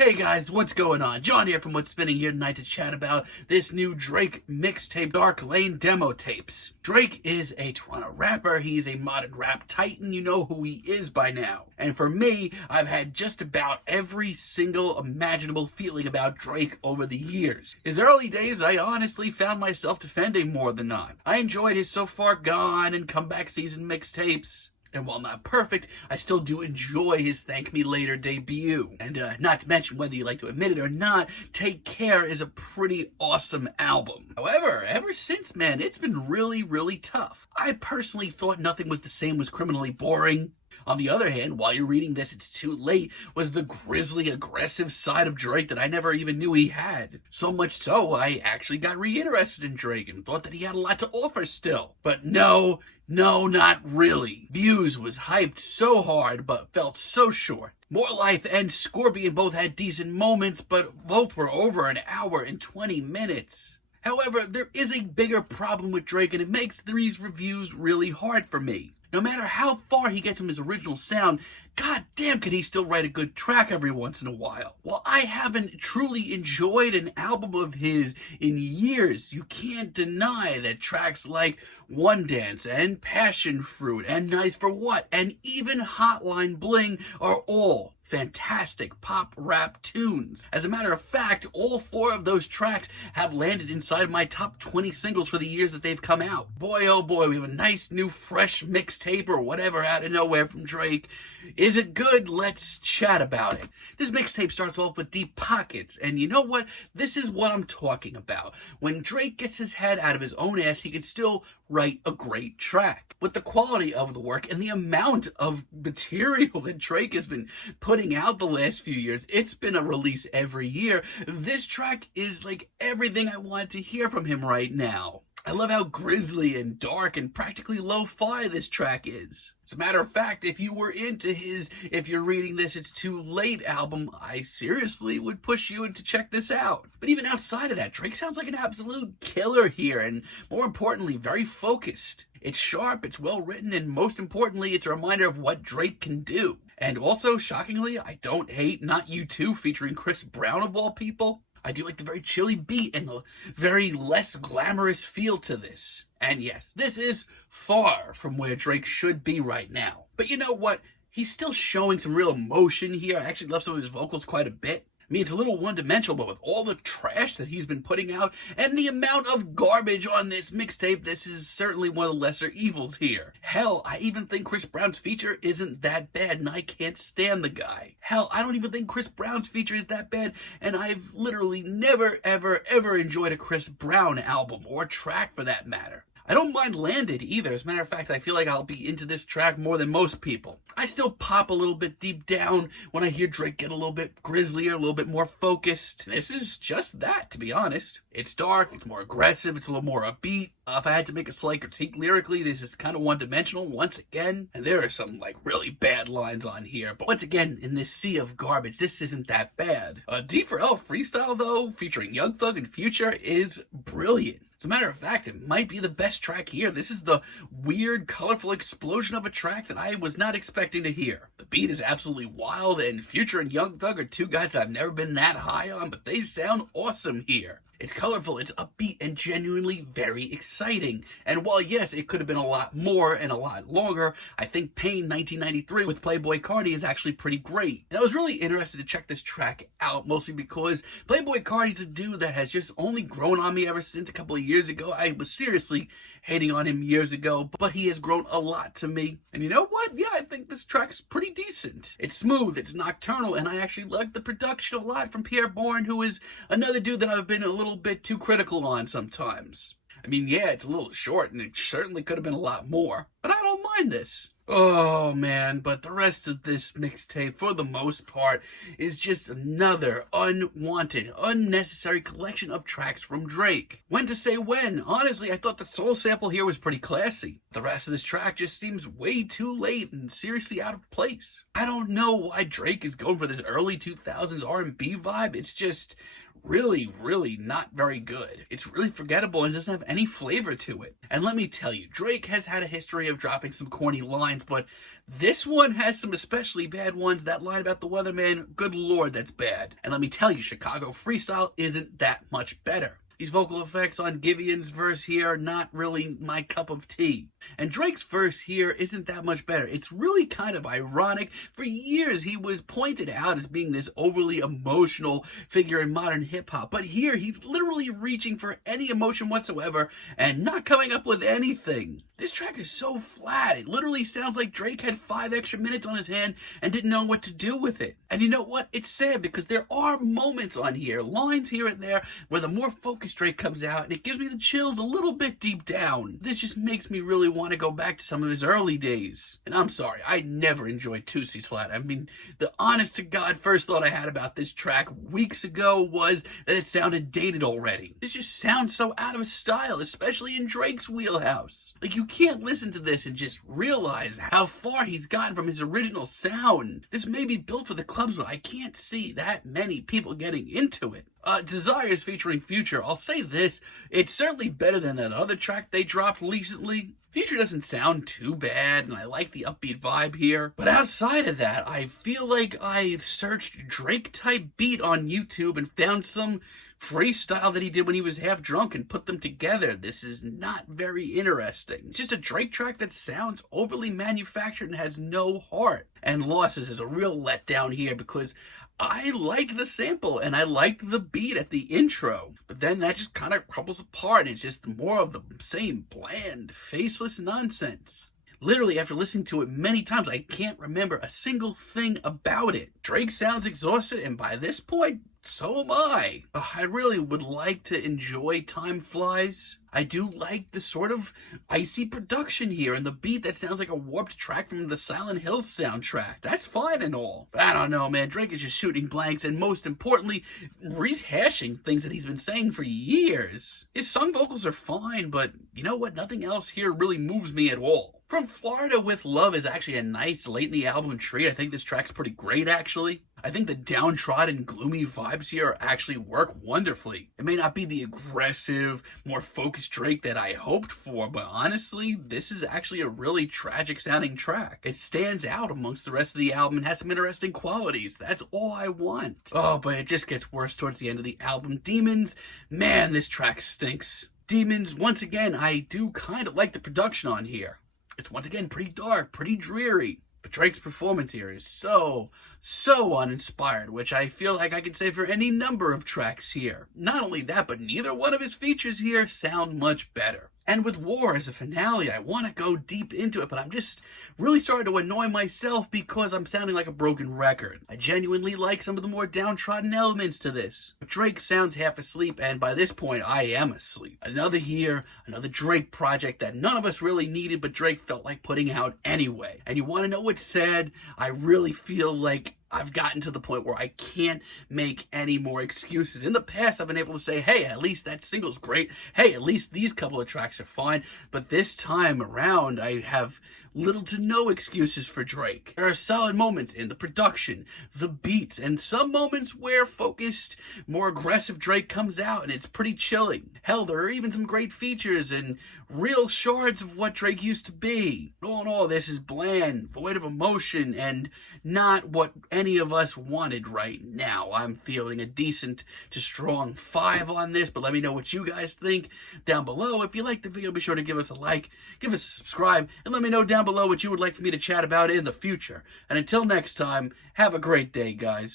Hey guys, what's going on? John here from What's Spinning here tonight to chat about this new Drake mixtape, Dark Lane demo tapes. Drake is a Toronto rapper. He's a modern rap titan. You know who he is by now. And for me, I've had just about every single imaginable feeling about Drake over the years. His early days, I honestly found myself defending more than not. I enjoyed his So Far Gone and Comeback Season mixtapes. And while not perfect, I still do enjoy his Thank Me Later debut. And not to mention, whether you like to admit it or not, Take Care is a pretty awesome album. However, ever since, man, it's been really tough. I personally thought Nothing Was the Same was criminally boring. On the other hand, While You're Reading This, It's Too Late was the grisly, aggressive side of Drake that I never even knew he had. So much so, I actually got reinterested in Drake and thought that he had a lot to offer still. But no, not really. Views was hyped so hard, but felt so short. More Life and Scorpion both had decent moments, but both were over an hour and 20 minutes. However, there is a bigger problem with Drake, and it makes these reviews really hard for me. No matter how far he gets from his original sound, goddamn can he still write a good track every once in a while. While I haven't truly enjoyed an album of his in years, you can't deny that tracks like One Dance and Passion Fruit and Nice for What and even Hotline Bling are all fantastic pop rap tunes. As a matter of fact, all 4 of those tracks have landed inside my top 20 singles for the years that they've come out. Boy, oh boy, we have a nice new fresh mixtape or whatever out of nowhere from Drake. Is it good? Let's chat about it. This mixtape starts off with Deep Pockets, and you know what? This is what I'm talking about. When Drake gets his head out of his own ass, he can still write a great track. With the quality of the work and the amount of material that Drake has been putting out the last few years, it's been a release every year. This track is like everything I want to hear from him right now. I love how grisly and dark and practically lo-fi this track is. As a matter of fact, if you were into his If You're Reading This, It's Too Late album, I seriously would push you to check this out. But even outside of that, Drake sounds like an absolute killer here, and more importantly, very focused. It's sharp, it's well written, and most importantly, it's a reminder of what Drake can do. And also, shockingly, I don't hate Not You Too featuring Chris Brown of all people. I do like the very chilly beat and the very less glamorous feel to this. And yes, this is far from where Drake should be right now. But you know what? He's still showing some real emotion here. I actually love some of his vocals quite a bit. I mean, it's a little one-dimensional, but with all the trash that he's been putting out and the amount of garbage on this mixtape, this is certainly one of the lesser evils here. Hell, I even think Chris Brown's feature isn't that bad, and I can't stand the guy. Hell, I don't even think Chris Brown's feature is that bad, and I've literally never, ever enjoyed a Chris Brown album, or track for that matter. I don't mind Landed either. As a matter of fact, I feel like I'll be into this track more than most people. I still pop a little bit deep down when I hear Drake get a little bit grislier, a little bit more focused. This is just that, to be honest. It's dark, it's more aggressive, it's a little more upbeat. If I had to make a slight critique lyrically, this is kind of one-dimensional once again. And there are some really bad lines on here. But once again, in this sea of garbage, this isn't that bad. D4L Freestyle, though, featuring Young Thug and Future, is brilliant. As a matter of fact, it might be the best track here. This is the weird, colorful explosion of a track that I was not expecting to hear. The beat is absolutely wild, and Future and Young Thug are 2 guys that I've never been that high on, but they sound awesome here. It's colorful, it's upbeat, and genuinely very exciting. And while yes, it could have been a lot more and a lot longer, I think Pain 1993 with Playboi Carti is actually pretty great. And I was really interested to check this track out, mostly because Playboi Carti's a dude that has just only grown on me ever since a couple of years ago. I was seriously hating on him years ago, but he has grown a lot to me. And you know what? Yeah, I think this track's pretty decent. It's smooth, it's nocturnal, and I actually like the production a lot from Pierre Bourne, who is another dude that I've been a little bit too critical on sometimes. I mean, yeah, it's a little short, and it certainly could have been a lot more, but I don't mind this. Oh man, but the rest of this mixtape, for the most part, is just another unwanted, unnecessary collection of tracks from Drake. When to say when? Honestly, I thought the soul sample here was pretty classy. The rest of this track just seems way too late and seriously out of place. I don't know why Drake is going for this early 2000s R&B vibe. It's just really not very good. It's really forgettable and doesn't have any flavor to it. And let me tell you, Drake has had a history of dropping some corny lines, but this one has some especially bad ones. That line about the weatherman, good lord, that's bad. And let me tell you, Chicago Freestyle isn't that much better. These vocal effects on Giveon's verse here, not really my cup of tea. And Drake's verse here isn't that much better. It's really kind of ironic. For years, he was pointed out as being this overly emotional figure in modern hip-hop. But here, he's literally reaching for any emotion whatsoever and not coming up with anything. This track is so flat. It literally sounds like Drake had 5 extra minutes on his hand and didn't know what to do with it. And you know what? It's sad because there are moments on here, lines here and there, where the more focused Drake comes out, and it gives me the chills a little bit deep down. This just makes me really want to go back to some of his early days. And I'm sorry, I never enjoyed Tootsie Slide. I mean, the honest to God first thought I had about this track weeks ago was that it sounded dated already. This just sounds so out of style, especially in Drake's wheelhouse. Like, you can't listen to this and just realize how far he's gotten from his original sound. This may be built for the clubs, but I can't see that many people getting into it. Desires featuring Future, I'll say this, it's certainly better than that other track they dropped recently. Future doesn't sound too bad, and I like the upbeat vibe here. But outside of that, I feel like I searched Drake-type beat on YouTube and found some freestyle that he did when he was half drunk and put them together. This is not very interesting. It's just a Drake track that sounds overly manufactured and has no heart. And Losses is a real letdown here because I liked the sample and I liked the beat at the intro, but then that just kind of crumbles apart and it's just more of the same bland, faceless nonsense. Literally, after listening to it many times, I can't remember a single thing about it. Drake sounds exhausted, and by this point, so am I. I really would like to enjoy Time Flies. I do like the sort of icy production here and the beat that sounds like a warped track from the Silent Hill soundtrack. That's fine and all. But I don't know, man. Drake is just shooting blanks and most importantly, rehashing things that he's been saying for years. His sung vocals are fine, but you know what? Nothing else here really moves me at all. From Florida with Love is actually a nice late in the album treat. I think this track's pretty great, actually. I think the downtrodden, gloomy vibes here actually work wonderfully. It may not be the aggressive, more focused Drake that I hoped for, but honestly, this is actually a really tragic sounding track. It stands out amongst the rest of the album and has some interesting qualities. That's all I want. Oh, but it just gets worse towards the end of the album. Demons, man, this track stinks. Demons, once again, I do kind of like the production on here. It's once again pretty dark, pretty dreary. But Drake's performance here is so uninspired, which I feel like I could say for any number of tracks here. Not only that, but neither one of his features here sound much better. And with War as a finale, I want to go deep into it, but I'm just really starting to annoy myself because I'm sounding like a broken record. I genuinely like some of the more downtrodden elements to this. But Drake sounds half asleep, and by this point, I am asleep. Another year, another Drake project that none of us really needed, but Drake felt like putting out anyway. And you want to know what's sad? I really feel like I've gotten to the point where I can't make any more excuses. In the past, I've been able to say, hey, at least that single's great. Hey, at least these couple of tracks are fine. But this time around, I have little to no excuses for Drake. There are solid moments in the production, the beats, and some moments where focused, more aggressive Drake comes out and it's pretty chilling. Hell, there are even some great features and real shards of what Drake used to be. All in all, this is bland, void of emotion, and not what any of us wanted right now. I'm feeling a decent to strong 5 on this, but let me know what you guys think down below. If you liked the video, be sure to give us a like, give us a subscribe, and let me know down below what you would like for me to chat about in the future. And until next time, have a great day, guys.